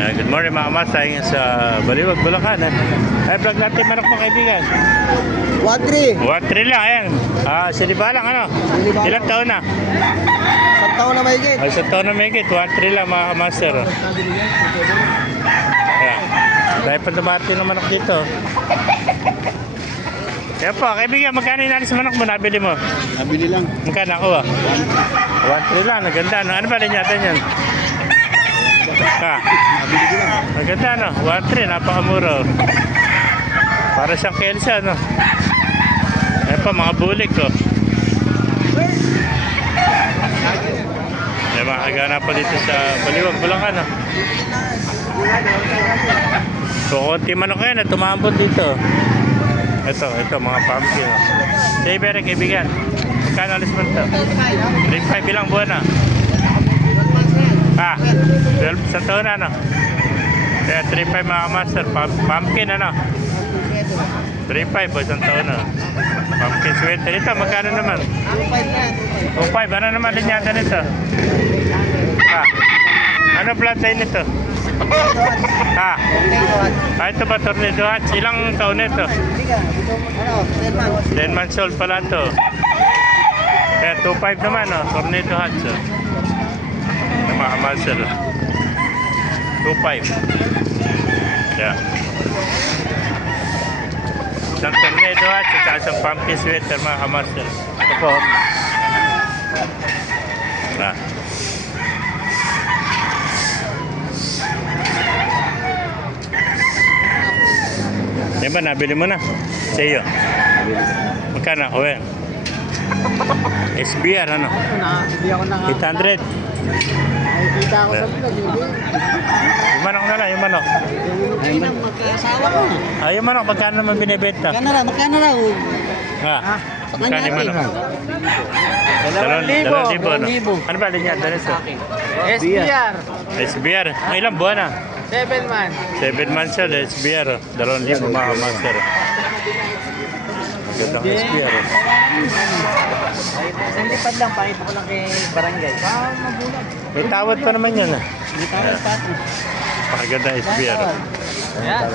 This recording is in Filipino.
Good morning mga kamasa, ngayon sa Baliwag, Bulacan. Ay, vlog natin manok mga kaibigan. 1-3. 1-3 lang, ayan. Sinibalang ano? Sinibalang. Ilang taon na? Isang taon na mahigit. Isang taon na may 1-3 lang mga kamaster. Ayan. Dahil pa dumati ng manok dito. Yan po, kaibigan, magkano inalis manok mo? Nabili mo? Nabili lang. Magkano ako ba? 1-3 lang, naganda. Ano ba rin natin yan? Nabili ko lang. Maganda no, 1-3, napakamura. Para siyang kelsa no. Ayan pa mga bulik ko. May mga kagana pa dito sa Baliwag, Bulacan no. So konti manok yan na tumambot dito. Ito mga pumpkin no. Say bere kaibigan, magkano alis mo ito? 3.5 ilang buwan na. 12 sa taon na, no? Kaya 3.5 mga master, pumpkin, ano? 3.5 po, isang taon na. Pumpkin sweater. Ito, magkano naman? 2.5, ano naman linyata nito? Ano plant line nito? Ito ba, Tornado Hats? Ilang taon nito? 10 months old pala ito. Kaya 2.5 naman, no? Tornado Hats, oh. Mga master 2.5 yeah. Isang tornado at saka isang pumpkin sweater mga master. Ito po yan ba, nabili mo na sa iyo? Magkano? O yan SBR ano? Hindi ako na 800. Nakikita ako sa vlog. Yung manok na lang, yung manok. Yung magkasawa ko. Yung manok, magkano naman binibenta? Magkano raw? Magkano yung manok? 2,000, no? Ano ba linya? SBR. SBR. Ilang buwan na? 7 months. 7 months old, SBR. 2,000 mga master. Magandang SBR. Isang lipad lang, pakita ko lang kay barangay. Mabulag. May tawad pa naman yan. May tawad pa. Magandang SBR. Ayan.